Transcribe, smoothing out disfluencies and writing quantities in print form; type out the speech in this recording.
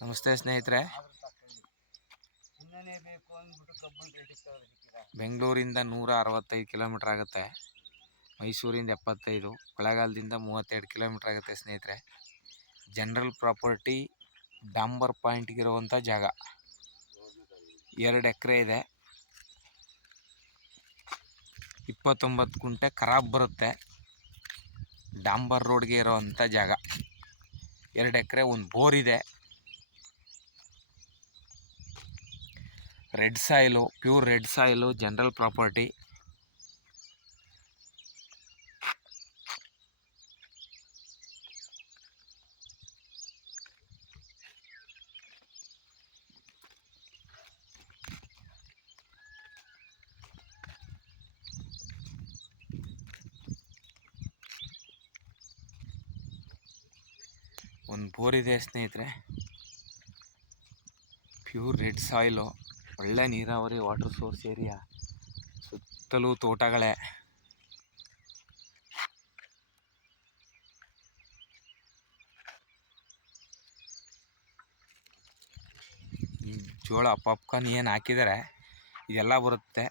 ನಮಸ್ತೆ ಸ್ನೇಹಿತರೆ, ಬೆಂಗಳೂರಿಂದ 165 ಕಿಲೋಮೀಟ್ರ್ ಆಗುತ್ತೆ, ಮೈಸೂರಿಂದ 75, ಕೊಳ್ಳೇಗಾಲದಿಂದ 32 ಕಿಲೋಮೀಟ್ರ್ ಆಗುತ್ತೆ ಸ್ನೇಹಿತರೆ. ಜನರಲ್ ಪ್ರಾಪರ್ಟಿ ಡಾಂಬರ್ ಪಾಯಿಂಟ್ಗಿರುವಂಥ ಜಾಗ. 2 ಎಕರೆ ಇದೆ, 29 ಗುಂಟೆ ಖರಾಬ್ ಬರುತ್ತೆ. ಡಾಂಬರ್ ರೋಡ್ಗೆ ಇರೋವಂಥ ಜಾಗ. 2 ಎಕರೆ, ಒಂದು ಬೋರ್ ಇದೆ. Red soil, pure red soil, general property. ಒಂದು ಬೋರ್ ಇದೆ ಸ್ನೇಹಿತರೆ, ಪ್ಯೂರ್ ರೆಡ್ ಸಾಯಿಲು, ಒಳ್ಳೆ ನೀರಾವರಿ, ವಾಟರ್ ಸೋರ್ಸ್ ಏರಿಯಾ, ಸುತ್ತಲೂ ತೋಟಗಳೇ. ಜೋಳ ಪಾಪ್ಕಾರ್ನ್ ಏನು ಹಾಕಿದ್ದಾರೆ ಇದೆಲ್ಲ ಬರುತ್ತೆ.